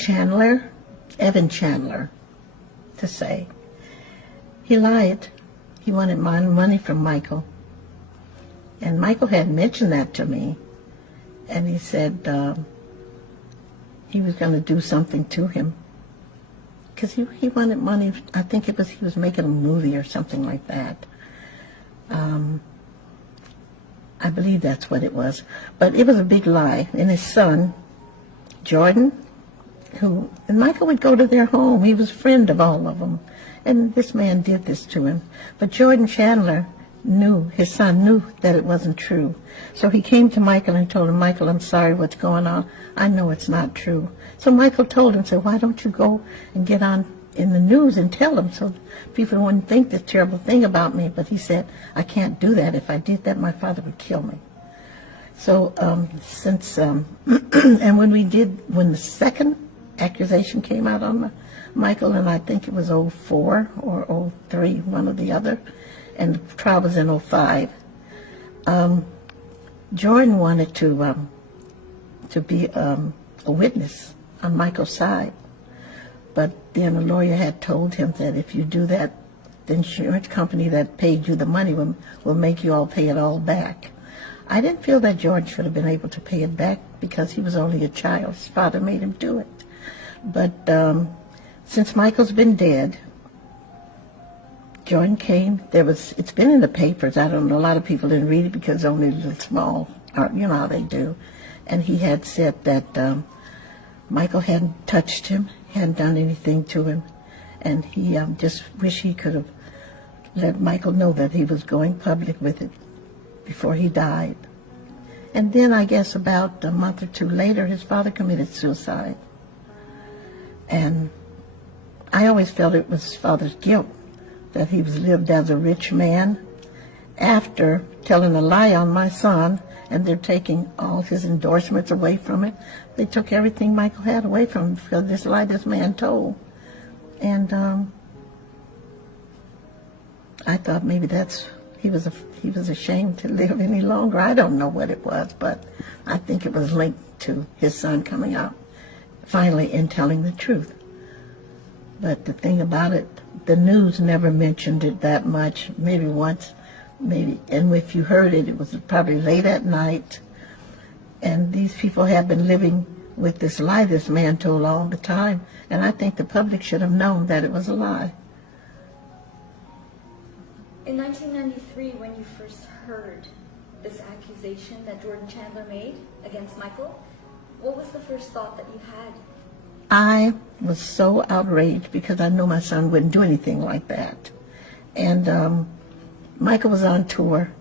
Chandler, Evan Chandler, to say. He lied. He wanted money from Michael. And Michael had mentioned that to me. And he said he was going to do something to him. Because he wanted money. I think he was making a movie or something like that. I believe that's what it was. But it was a big lie. And his son, Jordan, and Michael would go to their home. He was a friend of all of them. And this man did this to him. But Jordan Chandler his son knew that it wasn't true. So he came to Michael and told him, Michael, I'm sorry what's going on. I know it's not true. So Michael told him, said, why don't you go and get on in the news and tell them so people wouldn't think this terrible thing about me. But he said, I can't do that. If I did that, my father would kill me. So and when the second accusation came out on Michael, and I think it was 04 or 03, one or the other, and the trial was in 05, Jordan wanted to be a witness on Michael's side. But then a lawyer had told him that if you do that, the insurance company that paid you the money will make you all pay it all back. I didn't feel that George should have been able to pay it back because he was only a child. His father made him do it. But since Michael's been dead, Jordan came. It's been in the papers. I don't know. A lot of people didn't read it because it's only a little small. You know how they do. And he had said that Michael hadn't touched him, hadn't done anything to him, and he just wished he could have let Michael know that he was going public with it before he died. And then I guess about a month or two later, his father committed suicide. And I always felt it was his father's guilt that he was lived as a rich man after telling a lie on my son, and they're taking all his endorsements away from it. They took everything Michael had away from him because this lie this man told. And I thought maybe he was ashamed to live any longer. I don't know what it was, but I think it was linked to his son coming out finally and telling the truth. But the thing about it, the news never mentioned it that much, maybe once, maybe, and if you heard it, it was probably late at night, and these people have been living with this lie this man told all the time, and I think the public should have known that it was a lie. In 1993, when you first heard this accusation that Jordan Chandler made against Michael, what was the first thought that you had? I was so outraged because I knew my son wouldn't do anything like that. And Michael was on tour,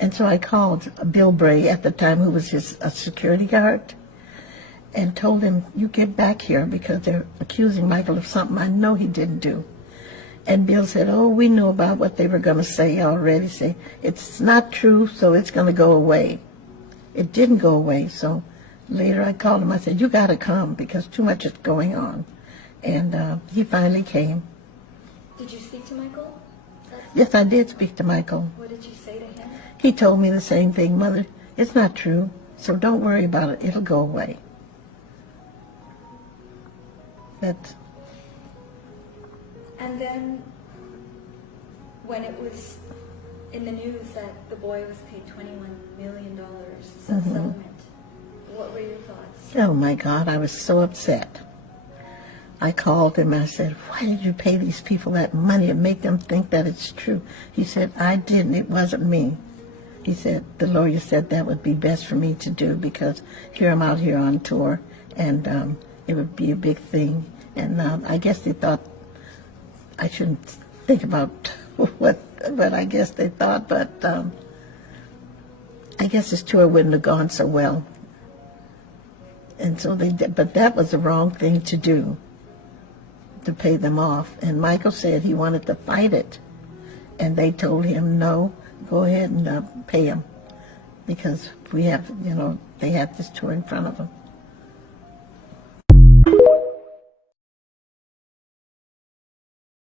and so I called Bill Bray at the time, who was his security guard, and told him, you get back here because they're accusing Michael of something I know he didn't do. And Bill said, oh, we knew about what they were going to say already. Say, it's not true, so it's going to go away. It didn't go away, so later I called him. I said, you got to come because too much is going on. And he finally came. Did you speak to Michael? Yes, I did speak to Michael. What did you say to him? He told me the same thing, Mother. It's not true, so don't worry about it. It'll go away. And then when it was in the news that the boy was paid $21 million as a settlement, what were your thoughts? Oh, my God, I was so upset. I called him and I said, why did you pay these people that money and make them think that it's true? He said, I didn't. It wasn't me. He said, the lawyer said that would be best for me to do because here I'm out here on tour and it would be a big thing. And I guess they thought I shouldn't think about what I guess they thought, but I guess his tour wouldn't have gone so well. And so they did, but that was the wrong thing to do, to pay them off. And Michael said he wanted to fight it. And they told him, no, go ahead and pay him because we have, they have this tour in front of them.